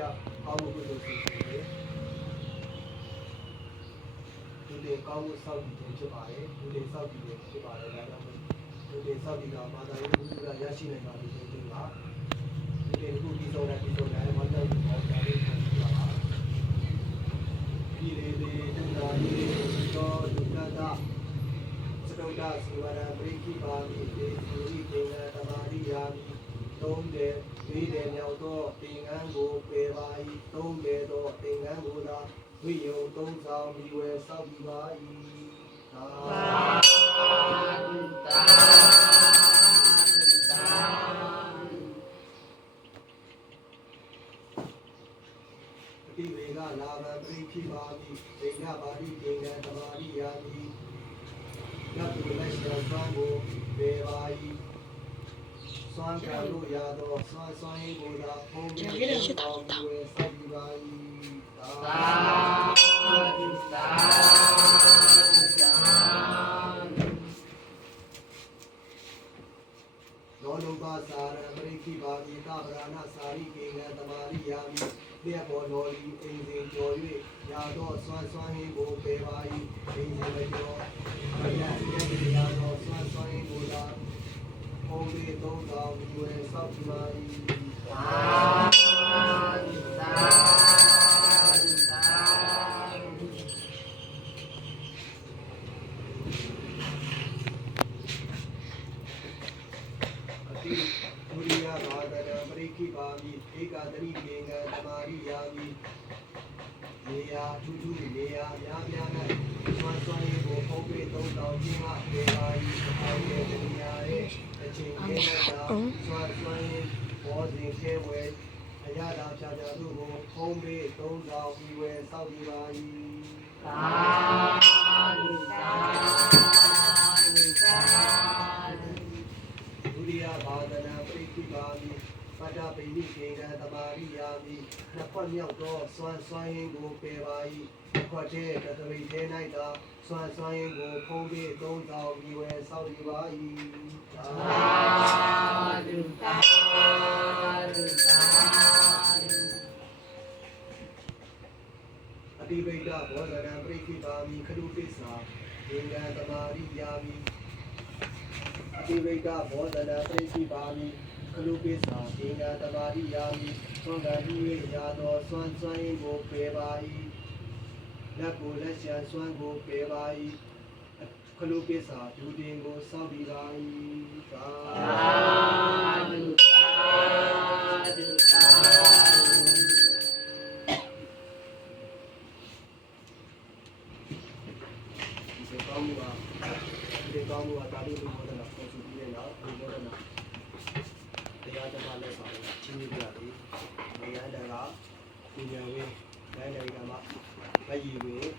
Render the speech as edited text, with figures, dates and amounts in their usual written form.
ကောင်းမှုကုသိုလ်ဖြစ်တယ်ဒီလေကောင်းမှုစောင့်ကြည့်ခြင်းဖြစ်ပါတယ်ဒီလေစောင့်ကြည့်ခြင်းဖြစ်ပါတယ်ဒါကြောင့်ဒီလေစောင့်ကြည့်တာမာသာရေးဘုရားရရှိနိုင်ပါလိမ့်မယ်ဒီမှာဒီလေခုဒီဆုံးတဲ့ဘာကြောင့်ဒီပေါ်ကြလေးဖြစ်တာပါဒီလေဒီတူနာဒီတော့ဒုက္ခတာစတုဒ္ဒစီဝရပရိခိပါမိဒေသီကေနတမာရိယာမိသုံးတယ်၄တယ်မြောက်တော့သင်္ကန်းကိုပေပါ၏သုံးတယ်တော့သင်္ကန်းကိုသာဝိယုံသုံးဆောင်မိဝဲစောက်ပြီးပါ၏သာတိဝေကလာဗံပရိခိပါမိဒိဋ္ဌပါတိကေနတမာရိယာမိယတုလက်ရှိသောကိုပေပါ၏စွမ်းကံလို့ရတော့စွမ်းရင်းကိုသာဖုံးပြီးတော့ဝယ်စိုက်ပြီးပါ၏သာလောနုပါစာရပရိခိပါမိသဗ္ဗရာဏစာရိကေနတမာရိယာမိလျက်ပေါ်လောလီအိမ်စဉ်ကျော်၍ရာတော့စွမ်းရင်းကိုပေပါ၏အိမ်စဉ်မကျော်မရတဲ့ရာတော့စွမ်းရင်းကိုသာဘုံလေးသုံးတော်မူဝဲစောက်ပါ၏အတိဒုရိယဘာဒနာပရိခိပါမိဧကတရိကေနသမာရိယာမိနေရာထူးထူးနေရာများများ၌စွမ်းရင်းကိုဘုံလေးသုံးတော်ခြင်းမှပေပါ၏အဲဒီနေရာရဲ့အချိန်ကျင်းတာစွမ်းရင်းဘောဇင်ခဲဝဲအရာသာဖြာဖြာတို့ကိုဖုံးလေးသုံးတော်ပြီးဝဲစောက်ပြီးပါ၏သာဒုတိယဘာဒနာပရိခိပါမိပတ္တပိဋိကေနသမာရိယာမိနှစ်ခွက်မြောက်သောစွမ်းရင်းကိုပေပါ၏တစ်ခွက်တည်းတသမိထဲ၌သာစွမ်းရင်းကိုဖုံးလေးသုံးတော်ပြီးဝဲစောက်ပြီးပါ၏အတိဗိဒဘောဓနာပရိခိပါမိခရုပိစ္ဆာဒေနသမာရိယာမိအတိဗိဒဘောဓနာပရိခိပါမိခရုပိစ္ဆာဒေနသမာရိယာမိသွန်ကံပြု၍ရာသောစွမ်းရင်းကိုပေပါ၏လက်ကိုလက်ရှံစွမ်းကိုပေပါ၏ခလုပိစ္ဆာဒုတင်ကိုစောင့်ပြီးပါ၏သာဒီကောင်းမှုကတာလိလူဘောဒနာပေါ်စုပြီးတဲ့နောက်ဒီဘောဒနာတရားဓမ္မလက်ဆောင်ချင်းကြီးပြတယ်။နေရာတကပညာဝင်းတိုင်းနိုင်ငံမှာမယီဝင်း